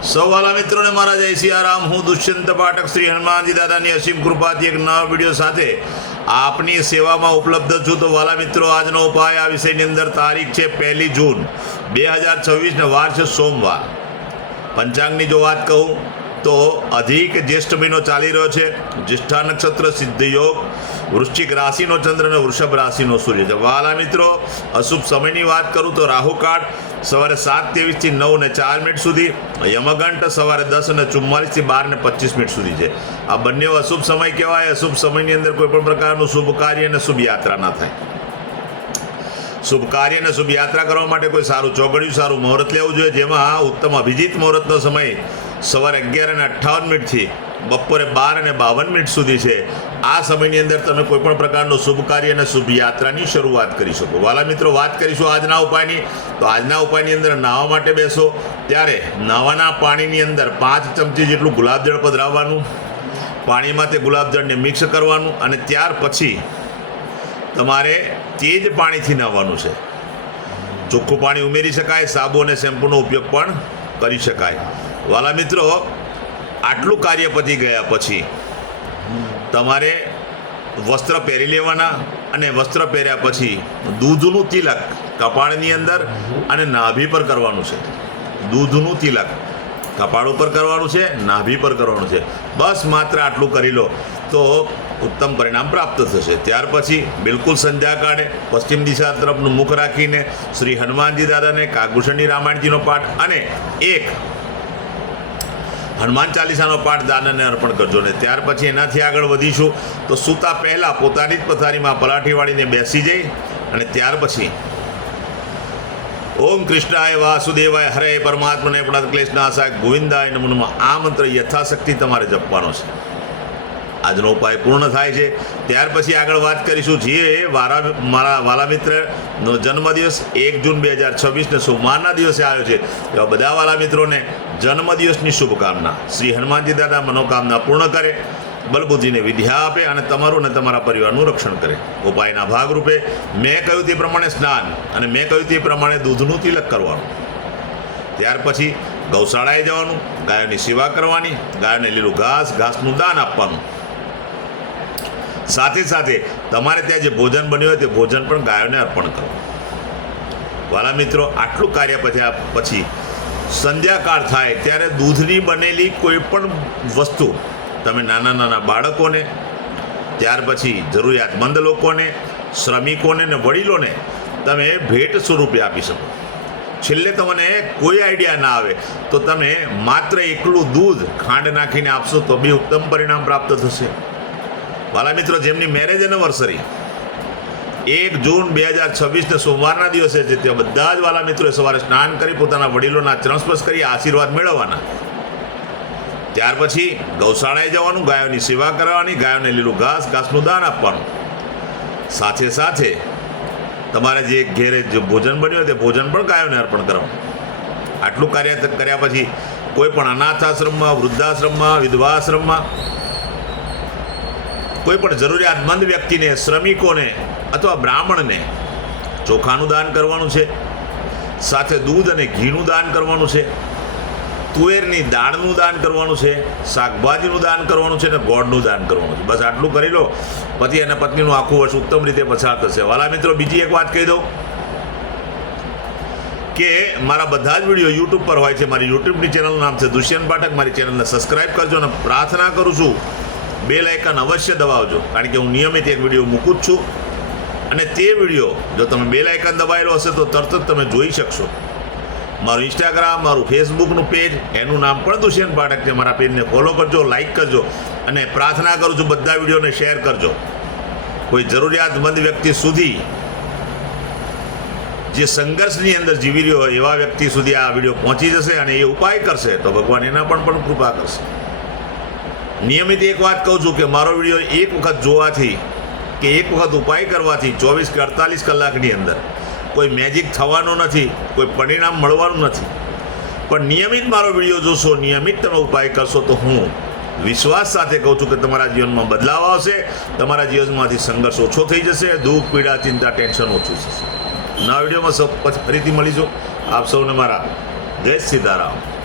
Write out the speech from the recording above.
સૌ વાલા મિત્રોને મારા જય સિયારામ. હું દુષ્યંત પાઠક શ્રી હનુમાનજી દાદાની અસીમ કૃપાથી એક નવા વિડીયો સાથે આપની સેવામાં ઉપલબ્ધ છું. તો વાલા મિત્રો, આજનો ઉપાય આ વિષયની અંદર તારીખ છે 1 જૂન 2026 ને વાર છે સોમવાર. પંચાંગની જો વાત કહું તો અધિક જ્યેષ્ઠ મહિનો ચાલી રહ્યો છે. જ્યેષ્ઠા નક્ષત્ર, સિદ્ધ યોગ, વૃશ્ચિક રાશિનો ચંદ્ર અને વૃષભ રાશિનો સૂર્ય છે. વાલા મિત્રો, અશુભ સમયની વાત કરું તો રાહુકાળ સવારે 7:23 થી 9:04 સુધી, યમગંટ સવારે 10:44 થી 12:25 સુધી છે. આ બંને અશુભ સમય કહેવાય. અશુભ સમયની અંદર કોઈ પણ પ્રકારનું શુભ કાર્ય અને શુભ યાત્રા ના થાય. શુભ કાર્ય અને શુભ યાત્રા કરવા માટે કોઈ સારું ચોઘડિયું, સારું મુહૂર્ત લેવું જોઈએ, જેમાં ઉત્તમ અભિજીત મુહૂર્તનો સમય સવારે 11:58 થી બપોરે 12:52 સુધી છે. આ સમયની અંદર તમે કોઈ પણ પ્રકારનું શુભ કાર્ય અને શુભ યાત્રાની શરૂઆત કરી શકો. વાલા મિત્રો, વાત કરીશું આજના ઉપાયની. તો આજના ઉપાયની અંદર નાહવા માટે બેસો ત્યારે નાહવાના પાણીની અંદર 5 ચમચી જેટલું ગુલાબજળ પધરાવવાનું. પાણીમાં તે ગુલાબજળને મિક્સ કરવાનું અને ત્યાર પછી તમારે તે જ પાણીથી નાહવાનું છે. ચોખ્ખું પાણી ઉમેરી શકાય, સાબુ અને શેમ્પૂનો ઉપયોગ પણ કરી શકાય. વાલા મિત્રો, આટલું કાર્ય પતી ગયા પછી તમારે વસ્ત્ર પહેરી લેવાના અને વસ્ત્ર પહેર્યા પછી દૂધનું તિલક કપાળની અંદર અને નાભી પર કરવાનું છે. દૂધનું તિલક કપાળ ઉપર કરવાનું છે, નાભી પર કરવાનું છે. બસ માત્ર આટલું કરી લો તો ઉત્તમ પરિણામ પ્રાપ્ત થશે. ત્યાર પછી બિલકુલ સંધ્યાકાળે પશ્ચિમ દિશા તરફનું મુખ રાખીને શ્રી હનુમાનજી દાદાને કાગભૂષણની રામાયણજીનો પાઠ અને એક હનુમાન ચાલીસાનો પાઠ દાનને અર્પણ કરજો. ને ત્યાર પછી એનાથી આગળ વધીશું તો સૂતા પહેલાં પોતાની જ પથારીમાં પલાઠી વાળીને બેસી જઈ અને ત્યાર પછી ઓમ કૃષ્ણાય વાસુદેવાય હરે પરમાત્મને પ્રાત ક્લેશનાશાય ગોવિંદાય નમો નમઃ આ મંત્ર યથાશક્તિ તમારે જપવાનો છે. આજનો ઉપાય પૂર્ણ થાય છે. ત્યાર પછી આગળ વાત કરીશું જે મારા વાલા મિત્રનો જન્મદિવસ 1 જૂન 2026 ને સોમવારના દિવસે આવ્યો છે, એવા બધા વાલા મિત્રોને જન્મદિવસની શુભકામના. શ્રી હનુમાનજી દાદા મનોકામના પૂર્ણ કરે, બલબુદ્ધિને વિદ્યા આપે અને તમારું અને તમારા પરિવારનું રક્ષણ કરે. ઉપાયના ભાગરૂપે મેં કહ્યું તે પ્રમાણે સ્નાન અને મેં કહ્યું તે પ્રમાણે દૂધનું તિલક કરવાનું. ત્યાર પછી ગૌશાળાએ જવાનું, ગાયોની સેવા કરવાની, ગાયોને લીલું ઘાસનું દાન આપવાનું. સાથે સાથે તમારે ત્યાં જે ભોજન બન્યું હોય તે ભોજન પણ ગાયોને અર્પણ કરવું. વાલા મિત્રો, આટલું કાર્ય પછી સંધ્યાકાળ થાય ત્યારે દૂધની બનેલી કોઈ પણ વસ્તુ તમે નાના નાના બાળકોને, ત્યાર પછી જરૂરિયાતમંદ લોકોને, શ્રમિકોને ને વડીલોને તમે ભેટ સ્વરૂપે આપી શકો. છેલ્લે તમને કોઈ આઈડિયા ના આવે તો તમે માત્ર એકલું દૂધ ખાંડ નાખીને આપશો તો બી ઉત્તમ પરિણામ પ્રાપ્ત થશે. વાલા મિત્રો, જેમની મેરેજ એનિવર્સરી 1 જૂન 2026 ને સોમવારના દિવસે છે, તે બધા જ વાલા મિત્રોએ સવારે સ્નાન કરી પોતાના વડીલોના ચરણ સ્પર્શ કરી આશીર્વાદ મેળવવાના. ત્યાર પછી ગૌશાળાએ જવાનું, ગાયોની સેવા કરવાની, ગાયોને લીલું ઘાસનું દાન આપવાનું. સાથે સાથે તમારે જે ઘેરે જે ભોજન બન્યું હોય તે ભોજન પણ ગાયોને અર્પણ કરવાનું. આટલું કાર્ય કર્યા પછી કોઈ પણ અનાથ આશ્રમમાં, વૃદ્ધાશ્રમમાં, વિધવાશ્રમમાં કોઈ પણ જરૂરિયાતમંદ વ્યક્તિને, શ્રમિકોને અથવા બ્રાહ્મણને ચોખાનું દાન કરવાનું છે. સાથે દૂધ અને ઘીનું દાન કરવાનું છે. તુવેરની દાળનું દાન કરવાનું છે. શાકભાજીનું દાન કરવાનું છે અને ગોળનું દાન કરવાનું છે. બસ આટલું કરી લો, પતિ અને પત્નીનું આખું વર્ષ ઉત્તમ રીતે પસાર થશે. વાલા મિત્રો, બીજી એક વાત કહી દઉં કે મારા બધા જ વિડીયો યુટ્યુબ પર હોય છે. મારી યુટ્યુબની ચેનલનું નામ છે દુષ્યંત પાઠક. મારી ચેનલને સબસ્ક્રાઈબ કરજો અને પ્રાર્થના કરું છું બેલ આઇકન અવશ્ય દબાવજો, કારણ કે હું નિયમિત એક વિડીયો મૂકું જ છું. અને તે વિડીયો જો તમે બેલ આઇકન દબાવેલો હશે તો તરત જ તમે જોઈ શકશો. મારું ઇન્સ્ટાગ્રામ, મારું ફેસબુકનું પેજ, એનું નામ પણ દુષ્યંત પાઠક છે. મારા પેજને ફોલો કરજો, લાઈક કરજો અને પ્રાર્થના કરું છું બધા વિડીયોને શેર કરજો. કોઈ જરૂરિયાતમંદ વ્યક્તિ સુધી, જે સંઘર્ષની અંદર જીવી રહ્યો હોય એવા વ્યક્તિ સુધી આ વિડીયો પહોંચી જશે અને એ ઉપાય કરશે તો ભગવાન એના પણ કૃપા કરશે. નિયમિત એક વાત કહું છું કે મારો વિડીયો એક વખત જોવાથી કે એક વખત ઉપાય કરવાથી 24 કે 48 કલાકની અંદર કોઈ મેજિક થવાનો નથી, કોઈ પરિણામ મળવાનું નથી. પણ નિયમિત મારો વિડીયો જોશો, નિયમિત તમે ઉપાય કરશો તો હું વિશ્વાસ સાથે કહું છું કે તમારા જીવનમાં બદલાવ આવશે. તમારા જીવનમાંથી સંઘર્ષ ઓછો થઈ જશે, દુઃખ, પીડા, ચિંતા, ટેન્શન ઓછું થશે. નવા વિડીયોમાં ફરીથી મળીશું. આપ સૌને મારા જય સીતારામ.